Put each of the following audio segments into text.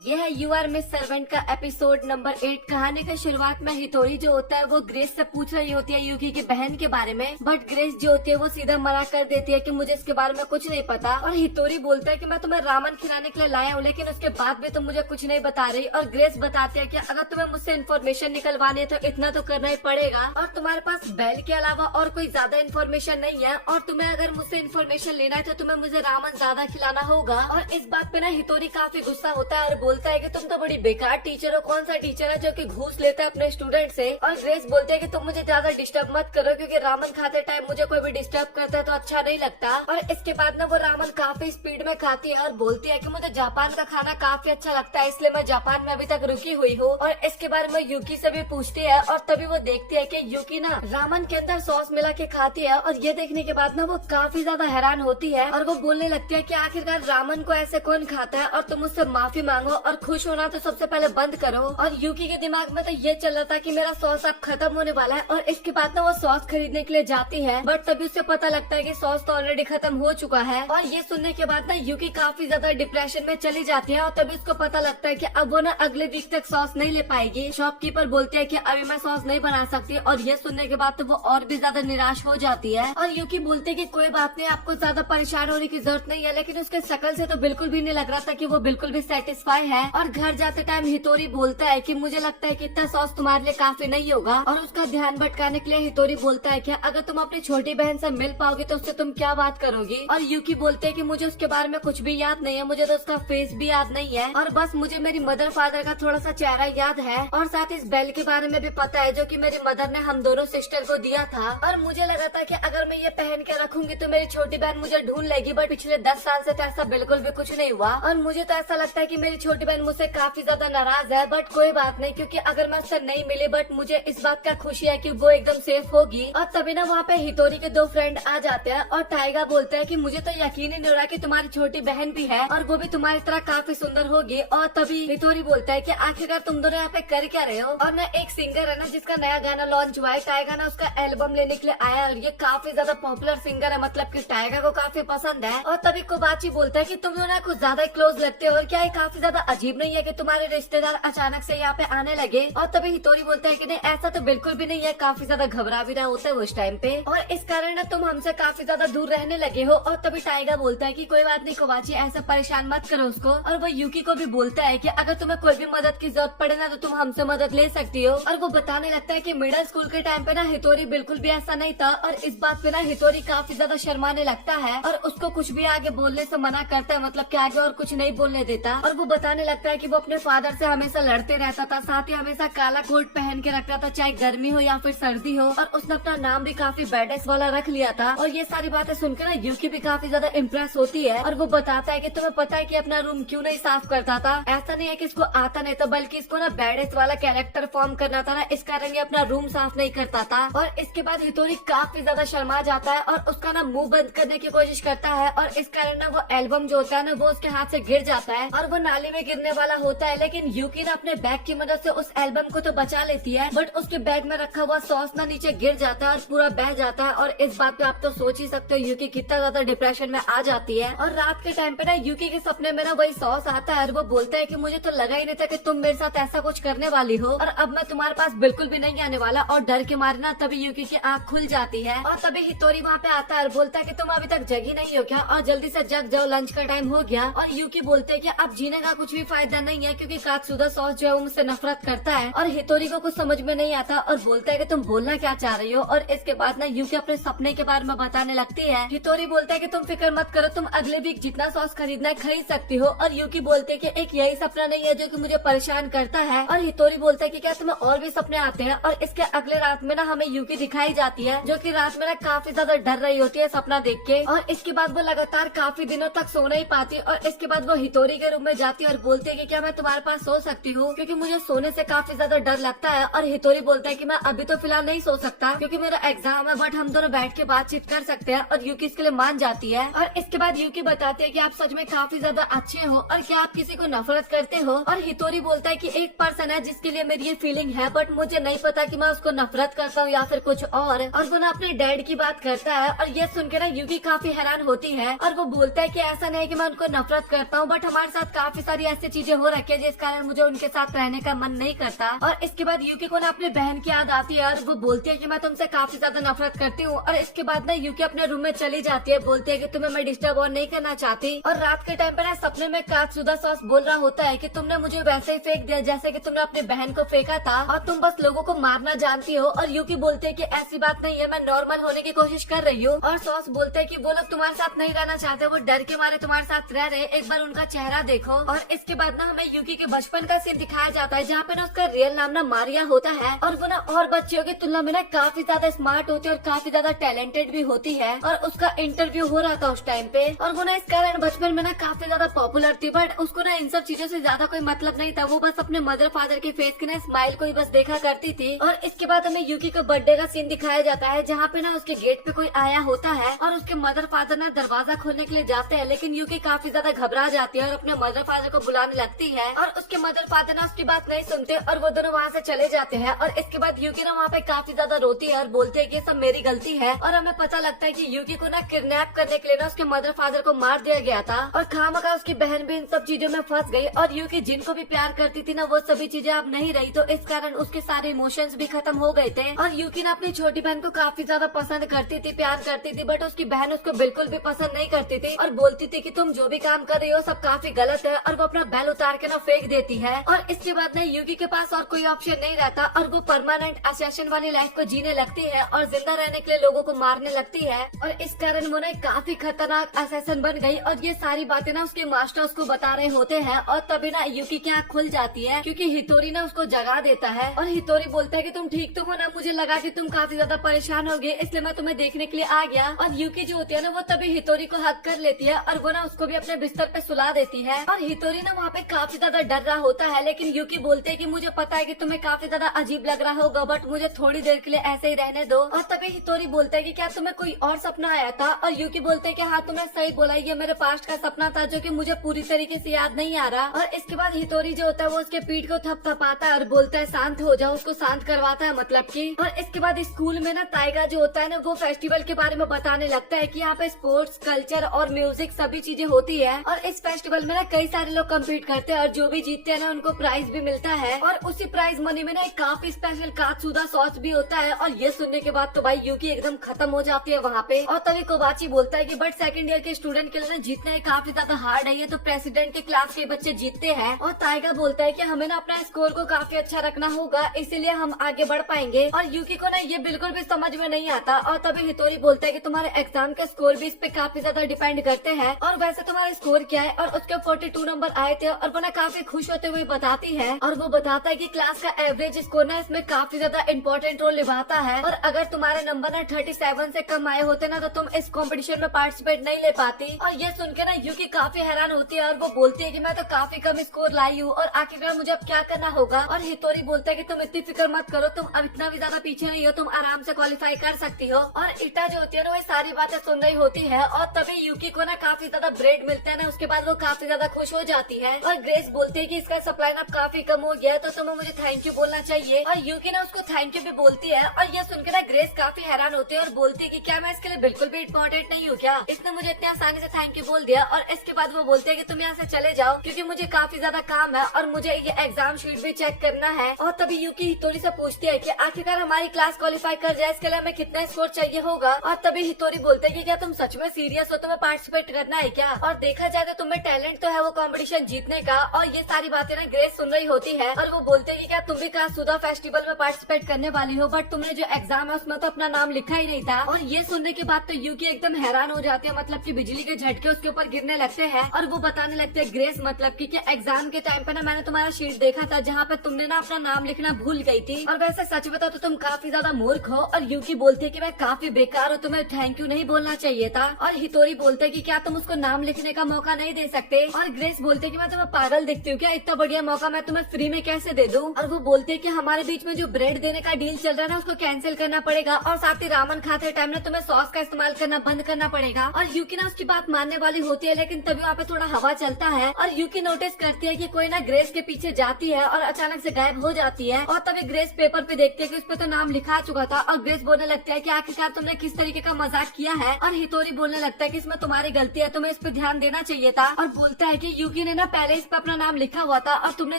यह है you are miss servant का एपिसोड नंबर 8। कहानी की शुरुआत में हितोरी जो होता है वो ग्रेस से पूछ रही होती है यूकी की बहन के बारे में, बट ग्रेस जो होती है वो सीधा मना कर देती है कि मुझे इसके बारे में कुछ नहीं पता। और हितोरी बोलता है कि मैं तुम्हें रामन खिलाने के लिए लाया हूँ, लेकिन उसके बाद भी तुम मुझे कुछ नहीं बता रही। और ग्रेस बताती है कि अगर तुम्हें मुझसे इन्फॉर्मेशन निकलवानी है तो इतना तो करना ही पड़ेगा, और तुम्हारे पास बेल के अलावा और कोई ज्यादा इन्फॉर्मेशन नहीं है, और तुम्हें अगर मुझसे इन्फॉर्मेशन लेना है तो तुम्हें मुझे रामन ज्यादा खिलाना होगा। और इस बात पे ना हितोरी काफी गुस्सा होता है और बोलता है कि तुम तो बड़ी बेकार टीचर हो। कौन सा टीचर है जो कि घूस लेता है अपने स्टूडेंट से। और ग्रेस बोलते है कि तुम मुझे ज्यादा डिस्टर्ब मत करो, क्योंकि रामन खाते टाइम मुझे कोई भी डिस्टर्ब करता है तो अच्छा नहीं लगता। और इसके बाद ना वो रामन काफी स्पीड में खाती है और बोलती है कि मुझे जापान का खाना काफी अच्छा लगता है, इसलिए मैं जापान में अभी तक रुकी हुई हूँ। और इसके बारे में यूकी से भी पूछती है, और तभी वो देखती है कि यूकी ना रामन के अंदर सॉस मिला के खाती है। और ये देखने के बाद ना वो काफी ज्यादा हैरान होती है और वो बोलने लगती है कि आखिरकार रामन को ऐसे कौन खाता है, और तुम उससे माफी मांगो और खुश होना तो सबसे पहले बंद करो। और यूकी के दिमाग में तो ये चल रहा था कि मेरा सॉस अब खत्म होने वाला है। और इसके बाद ना वो सॉस खरीदने के लिए जाती है, बट तभी उसे पता लगता है कि सॉस तो ऑलरेडी खत्म हो चुका है। और ये सुनने के बाद ना यूकी काफी ज्यादा डिप्रेशन में चली जाती है, और तभी उसको पता लगता है कि अब वो ना अगले वीक तक सॉस नहीं ले पाएगी। शॉपकीपर बोलते हैं कि अभी मैं सॉस नहीं बना सकती, और ये सुनने के बाद तो वो और भी ज्यादा निराश हो जाती है। और यूकी बोलते कि कोई बात नहीं, आपको ज्यादा परेशान होने की जरूरत नहीं है, लेकिन उसके शक्ल से तो बिल्कुल भी नहीं लग रहा था कि वो बिल्कुल भी सेटिस्फाई है। और घर जाते टाइम हितोरी बोलता है कि मुझे लगता है कि इतना सॉस तुम्हारे लिए काफी नहीं होगा। और उसका ध्यान भटकाने के लिए हितोरी बोलता है कि अगर तुम अपनी छोटी बहन से मिल पाओगे तो उससे तुम क्या बात करोगी। और यूकी बोलते है कि मुझे उसके बारे में कुछ भी याद नहीं है, मुझे तो उसका फेस भी याद नहीं है, और बस मुझे मेरी मदर फादर का थोड़ा सा चेहरा याद है, और साथ इस बेल के बारे में भी पता है जो कि मेरी मदर ने हम दोनों सिस्टर को दिया था। और मुझे लगा था कि अगर मैं ये पहन के रखूंगी तो मेरी छोटी बहन मुझे ढूंढ लेगी, बट पिछले 10 साल से तो ऐसा बिल्कुल भी कुछ नहीं हुआ। और मुझे तो ऐसा लगता है कि मेरी छोटी बहन मुझसे काफी ज्यादा नाराज है, बट कोई बात नहीं, क्योंकि अगर मैं उससे नहीं मिली, बट मुझे इस बात का खुशी है कि वो एकदम सेफ होगी। और तभी ना वहाँ पे हितोरी के 2 फ्रेंड आ जाते हैं, और टाइगा बोलता है कि मुझे तो यकीन ही नहीं हो रहा कि तुम्हारी छोटी बहन भी है और वो भी तुम्हारी तरह काफी सुंदर होगी। और तभी हितोरी बोलता है कि आखिरकार तुम दोनों यहाँ पे कर क्या रहे हो। और ना एक सिंगर है ना जिसका नया गाना लॉन्च हुआ है, टाइगा ना उसका एल्बम लेने के लिए आया है, और ये काफी ज्यादा पॉपुलर सिंगर है, मतलब कि टाइगा को काफी पसंद है। और तभी कोबाची बोलता है कि तुम दोनों कुछ ज्यादा क्लोज लगते हो, और क्या ये काफी ज्यादा अजीब नहीं है कि तुम्हारे रिश्तेदार अचानक से यहाँ पे आने लगे। और तभी हितोरी बोलता है कि नहीं, ऐसा तो बिल्कुल भी नहीं है, काफी ज्यादा घबरा भी रहा होता है उस टाइम पे, और इस कारण ना तुम हमसे काफी ज्यादा दूर रहने लगे हो। और तभी टाइगा बोलता है कि कोई बात नहीं कोबाची, ऐसा परेशान मत करो उसको। और वो यूकी को भी बोलता है कि अगर तुम्हें कोई भी मदद की जरूरत पड़े ना तो तुम हमसे मदद ले सकती हो। और वो बताने लगता है कि मिडिल स्कूल के टाइम पे ना हितोरी बिल्कुल भी ऐसा नहीं था, और इस बात पे ना हितोरी काफी ज्यादा शर्माने लगता है और उसको कुछ भी आगे बोलने से मना करता है, मतलब कि आगे और कुछ नहीं बोलने देता। और वो बताने लगता है कि वो अपने फादर से हमेशा लड़ते रहता था, साथ ही हमेशा काला कोट पहन के रखता था, चाहे गर्मी हो या फिर सर्दी हो, और उसने अपना नाम भी काफी बैडेस वाला रख लिया था। और ये सारी बातें सुनकर ना यूकी भी काफी ज्यादा इम्प्रेस होती है, और वो बताता है कि तुम्हें पता है कि अपना रूम क्यों नहीं साफ करता था। ऐसा नहीं है कि इसको आता नहीं था, बल्कि इसको ना बैडेस वाला कैरेक्टर फॉर्म करना था ना, इस कारण ये अपना रूम साफ नहीं करता था। और इसके बाद हितोरी काफी ज्यादा शर्मा जाता है और उसका ना मुंह बंद करने की कोशिश करता है, और इस कारण ना वो एल्बम जो होता है ना वो उसके हाथ से गिर जाता है और वो नाली में गिरने वाला होता है। लेकिन यूकी ना अपने बैग की मदद से उस एल्बम को तो बचा लेती है, बट उसके बैग में रखा हुआ सॉस ना नीचे गिर जाता है और पूरा बह जाता है। और इस बात पे आप तो सोच ही सकते हो यूकी कितना ज्यादा डिप्रेशन में आ जाती है। और रात के टाइम पे ना यूकी के सपने में ना वही सॉस आता है और वो बोलता है कि मुझे तो लगा ही नहीं था कि तुम मेरे साथ ऐसा कुछ करने वाली हो, और अब मैं तुम्हारे पास बिल्कुल भी नहीं आने वाला। और डर के मारे ना तभी यूकी की आँख खुल जाती है, और तभी हितोरी वहाँ पे आता है और बोलता है कि तुम अभी तक जगी नहीं हो क्या, और जल्दी से जग जाओ, लंच का टाइम हो गया। और यूकी बोलते है कि अब जीने का कुछ भी फायदा नहीं है, क्योंकि कातसुदा सॉस जो है वो मुझसे नफरत करता है। और हितोरी को कुछ समझ में नहीं आता और बोलता है कि तुम बोलना क्या चाह रही हो। और इसके बाद ना यूकी अपने सपने के बारे में बताने लगती है। हितोरी बोलता है कि तुम फिक्र मत करो, तुम अगले वीक जितना सॉस खरीदना है खरीद सकती हो। और यूकी बोलते है कि एक यही सपना नहीं है जो कि मुझे परेशान करता है। और हितोरी बोलता है कि क्या तुम्हें और भी सपने आते हैं। और इसके अगले रात में ना हमें यूकी दिखाई जाती है, जो कि रात में ना काफी ज्यादा डर रही होती है सपना देख के। और इसके बाद वो लगातार काफी दिनों तक सो नहीं पाती, और इसके बाद वो हितोरी के रूम में जाती है और बोलती है कि क्या मैं तुम्हारे पास सो सकती हूँ, क्योंकि मुझे सोने से काफी ज्यादा डर लगता है। और हितोरी बोलता है कि मैं अभी तो फिलहाल नहीं सो सकता क्योंकि मेरा एग्जाम है, बट हम दोनों बैठ के बातचीत कर सकते हैं। और यूकी इसके लिए मान जाती है। और इसके बाद यूकी बताती है कि आप सच में काफी ज्यादा अच्छे हो, और क्या आप किसी को नफरत करते हो। और हितोरी बोलता है कि एक पर्सन है जिसके लिए मेरी ये फीलिंग है, बट मुझे नहीं पता कि मैं उसको नफरत करता हूँ या फिर कुछ और वो ना अपने डैड की बात करता है। और ये सुनकर ना यूकी काफी हैरान होती है, और वो बोलता है कि ऐसा नहीं है कि मैं उनको नफरत करता हूँ, बट हमारे साथ काफी सारी ऐसी चीजें हो रखी है जिस कारण मुझे उनके साथ रहने का मन नहीं करता। और इसके बाद यूकी को ना अपनी बहन की याद आती है और वो बोलती है कि मैं तुमसे काफी ज्यादा नफरत करती हूँ। और इसके बाद ना यूकी अपने रूम में चली जाती है, बोलती है कि तुम्हें मैं डिस्टर्ब और नहीं करना चाहती। और रात के टाइम पे ना सपने में कातसुदा सॉस बोल रहा होता है कि तुमने मुझे वैसे ही फेंक दिया जैसे कि तुमने अपनी बहन को फेंका था और तुम बस लोगों को मारना जानती हो। और यूकी बोलते है कि ऐसी बात नहीं है, मैं नॉर्मल होने की कोशिश कर रही हूँ। और सॉस बोलते है कि वो लोग तुम्हारे साथ नहीं रहना चाहते, वो डर के मारे तुम्हारे साथ रह रहे, एक बार उनका चेहरा देखो। और इसके बाद ना हमें यूकी के बचपन का सीन दिखाया जाता है जहाँ पे ना उसका रियल नाम ना मारिया होता है और वो ना और बच्चियों की तुलना में ना काफी ज्यादा स्मार्ट होती है और काफी ज्यादा टैलेंटेड भी होती है। और उसका इंटरव्यू हो रहा था उस टाइम पे और वो ना इस कारण बचपन में ना काफी ज्यादा पॉपुलर थी, बट उसको ना इन सब चीजों से ज्यादा कोई मतलब नहीं था। वो बस अपने मदर फादर के फेस की ना स्माइल को ही बस देखा करती थी। और इसके बाद हमें यूकी का बर्थडे का सीन दिखाया जाता है जहाँ पे ना उसके गेट पे कोई आया होता है और उसके मदर फादर ना दरवाजा खोलने के लिए जाते हैं, लेकिन यूकी काफी ज्यादा घबरा जाती है और अपने मदर फादर को बुलाने लगती है। और उसके मदर फादर ना उसकी बात नहीं सुनते और वो दोनों वहाँ से चले जाते हैं। और इसके बाद यूकी ना वहाँ पे काफी ज्यादा रोती है और बोलते है कि सब मेरी गलती है। और हमें पता लगता है कि यूकी को ना किडनैप करने के लिए ना उसके मदर फादर को मार दिया गया था और खामखा उसकी बहन भी इन सब चीजों में फंस गई। और यूकी जिनको भी प्यार करती थी ना वो सभी चीजें अब नहीं रही, तो इस कारण उसके सारे इमोशंस भी खत्म हो गए थे। और यूकी ना अपनी छोटी बहन को काफी ज्यादा पसंद करती थी, प्यार करती थी, बट उसकी बहन उसको बिल्कुल भी पसंद नहीं करती थी और बोलती थी कि तुम जो भी काम कर रही हो सब काफी गलत है। और वो अपना बैल उतार के ना फेंक देती है। और इसके बाद ना यूकी के पास और कोई ऑप्शन नहीं रहता और वो परमानेंट असैसिन वाली लाइफ को जीने लगती है और जिंदा रहने के लिए लोगों को मारने लगती है। और इस कारण वो ना काफी खतरनाक असैसिन बन गई। और ये सारी बातें ना उसके मास्टर उसको बता रहे होते हैं और तभी ना यूकी की आँख खुल जाती है क्योंकि हितोरी ना उसको जगा देता है। और हितोरी बोलता है कि तुम ठीक तो हो ना, मुझे लगा कि तुम काफी ज्यादा परेशान हो गए इसलिए मैं तुम्हें देखने के लिए आ गया। और यूकी जो होती है ना वो तभी हितोरी को हक कर लेती है और वो ना उसको भी अपने बिस्तर पे सुला देती है। और हितोरी ना वहाँ पे काफी ज्यादा डर रहा होता है, लेकिन यूकी बोलते है कि मुझे पता है कि तुम्हें काफी ज्यादा अजीब लग रहा होगा, बट मुझे थोड़ी देर के लिए ऐसे ही रहने दो। और तभी हितोरी बोलता है कि क्या तुम्हें कोई और सपना आया था? और यूकी बोलते है कि हाँ तुमने सही बोला, ये मेरे पास्ट का सपना था जो कि मुझे पूरी तरीके से याद नहीं आ रहा। और इसके बाद हितोरी जो होता है वो उसके पीठ को थपथपाता है और बोलता है शांत हो जाओ, उसको शांत करवाता है मतलब की। और इसके बाद स्कूल में ना ताइगा जो होता है ना वो फेस्टिवल के बारे में बताने लगता है कि यहाँ पे स्पोर्ट्स, कल्चर और म्यूजिक सभी चीजें होती है। और इस फेस्टिवल में ना कई सारे लोग कम्पीट करते हैं और जो भी जीतते हैं ना उनको प्राइज भी मिलता है। और उसी प्राइज मनी में ना एक काफी स्पेशल कातसुदा सॉस भी होता है। और ये सुनने के बाद तो भाई यूकी एकदम खत्म हो जाती है वहाँ पे। और तभी कोबाची बोलता है कि बट सेकंड ईयर के स्टूडेंट के लिए ना जीतना है काफी ज्यादा हार्ड है, ये तो प्रेसिडेंट के क्लास के बच्चे जीतते हैं। और ताइगा बोलता है कि हमें ना अपना स्कोर को काफी अच्छा रखना होगा, इसीलिए हम आगे बढ़ पाएंगे। और यूकी को ना ये बिल्कुल भी समझ में नहीं आता। और तभी हितोरी बोलता है कि तुम्हारे एग्जाम के स्कोर भी इस पे काफी ज्यादा डिपेंड करते हैं और वैसे तुम्हारा स्कोर क्या है। और उसके 42 नंबर आए थे और वो ना काफी खुश होते हुए बताती है। और वो बताता है कि क्लास का एवरेज स्कोर ना इसमें काफी ज्यादा इम्पोर्टेंट रोल निभाता है और अगर तुम्हारे नंबर ना 37 से कम आए होते ना तो तुम इस कॉम्पिटिशन में पार्टिसिपेट नहीं ले पाती। और ये सुन के ना यूकी काफी हैरान होती है और वो बोलती है कि मैं तो काफी कम स्कोर लाई हूँ और आखिरकार मुझे अब क्या करना होगा। और हितोरी बोलता है कि तुम इतनी फिक्र मत करो, तुम अब इतना भी ज्यादा पीछे नहीं हो, तुम आराम से क्वालिफाई कर सकती हो। और इटा जो होती है ना वो सारी बातें सुन रही होती है और तभी यूकी को ना काफी ज्यादा ब्रेड मिलते हैं ना, उसके बाद वो काफी ज्यादा खुश हो जाती है। और ग्रेस बोलती है कि इसका सप्लाई अब काफी कम हो गया है तो तुम्हें मुझे थैंक यू बोलना चाहिए। और यूकी ना उसको थैंक यू भी बोलती है। और ये सुनकर ना ग्रेस काफी हैरान होती है और बोलती है कि क्या मैं इसके लिए बिल्कुल भी इम्पोर्टेंट नहीं हूँ क्या, इसने मुझे इतनी आसानी से थैंक यू बोल दिया। और इसके बाद वो बोलते है कि तुम यहाँ से चले जाओ क्योंकि मुझे काफी ज्यादा काम है और मुझे ये एग्जाम शीट भी चेक करना है। और तभी यूकी हितोरी से पूछती है कि आखिरकार हमारी क्लास क्वालिफाई कर जाए इसके लिए हमें कितना स्कोर चाहिए होगा। और तभी हितोरी बोलते है कि क्या तुम सच में सीरियस हो, तुम्हें पार्टिसिपेट करना है क्या? और देखा जाए तो तुम्हें टैलेंट तो है वो कंपटीशन जीतने का। और ये सारी बातें ना ग्रेस सुन रही होती है और वो बोलते हैं कि क्या तुम भी कातसुदा फेस्टिवल में पार्टिसिपेट करने वाली हो, बट तुमने जो एग्जाम है उसमें तो अपना नाम लिखा ही नहीं था। और ये सुनने के बाद तो यूकी एकदम हैरान हो जाती है, मतलब कि बिजली के झटके उसके ऊपर गिरने लगते हैं। और वो बताने लगते हैं ग्रेस मतलब कि एग्जाम के टाइम पे ना मैंने तुम्हारा शीट देखा था जहाँ पे तुमने ना अपना नाम लिखना भूल गई थी और वैसे सच बताओ तो तुम काफी ज्यादा मूर्ख हो। और यूकी बोलती है कि मैं काफी बेकार हूँ, तुम्हें थैंक यू नहीं बोलना चाहिए था। और हितोरी बोलते है कि क्या तुम उसको नाम लिखने का मौका नहीं दे सकते? और ग्रेस बोलते है कि मैं तुम्हें पागल दिखती हूँ क्या, इतना बढ़िया मौका मैं तुम्हें फ्री में कैसे दे दूँ? और वो बोलते है कि हमारे बीच में जो ब्रेड देने का डील चल रहा है ना उसको कैंसिल करना पड़ेगा और साथ ही रामन खाते टाइम ना तुम्हें सॉस का इस्तेमाल करना बंद करना पड़ेगा। और यूकी ना उसकी बात मानने वाली होती है, लेकिन तभी वहाँ पे थोड़ा हवा चलता है और यूकी नोटिस करती है कि कोई ना ग्रेस के पीछे जाती है और अचानक से गायब हो जाती है। और तभी ग्रेस पेपर पे देखती है कि उस पे तो नाम लिखा चुका था और ग्रेस बोलने लगता है कि आखिरकार तुमने किस तरीके का मजाक किया है। और हितोरी बोलने लगता है कि इसमें तुम्हारी गलती है, तुम्हें इस पे ध्यान देना चाहिए था। और बोलता है कि यूकी ने ना पहले इस पे अपना नाम लिखा हुआ था और तुमने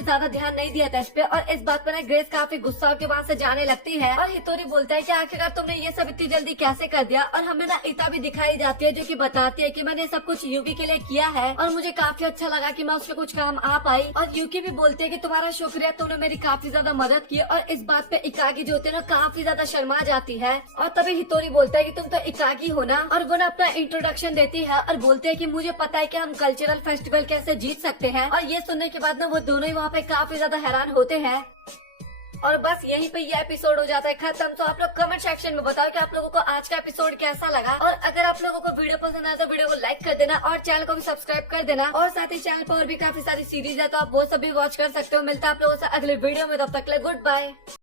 ज्यादा ध्यान नहीं दिया था इस पे। और इस बात पर ना ग्रेस काफी गुस्सा होकर वहाँ से जाने लगती है और हितोरी बोलता है कि आखिरकार तुमने ये सब इतनी जल्दी कैसे कर दिया। और हमें ना इता भी दिखाई जाती है जो कि बताती है कि मैंने सब कुछ यूकी के लिए किया है और मुझे काफी अच्छा लगा कि मैं उसके कुछ काम आ पाई। और यूकी भी बोलती है कि तुम्हारा शुक्रिया, तुमने मेरी काफी ज्यादा मदद की। और इस बात पे इकागी जो होती है ना काफी ज्यादा शर्मा जाती है। और तभी हितोरी बोलता है कि तुम तो इकागी हो ना। और वो ना अपना इंट्रोडक्शन देती है और बोलते है कि मुझे पता है कि हम कल्चरल फेस्टिवल कैसे जीत सकते हैं। और ये सुनने के बाद ना वो दोनों ही वहाँ पे काफी ज्यादा हैरान होते हैं। और बस यहीं पे ये एपिसोड हो जाता है खत्म। तो आप लोग कमेंट सेक्शन में बताओ कि आप लोगों को आज का एपिसोड कैसा लगा। और अगर आप लोगों को वीडियो पसंद आया तो वीडियो को लाइक कर देना और चैनल को भी सब्सक्राइब कर देना। और साथ ही चैनल पर और भी काफी सारी सीरीज है तो आप वो सब भी वॉच कर सकते हो। मिलता है आप लोगों से अगले वीडियो में, तब तक के लिए गुड बाय।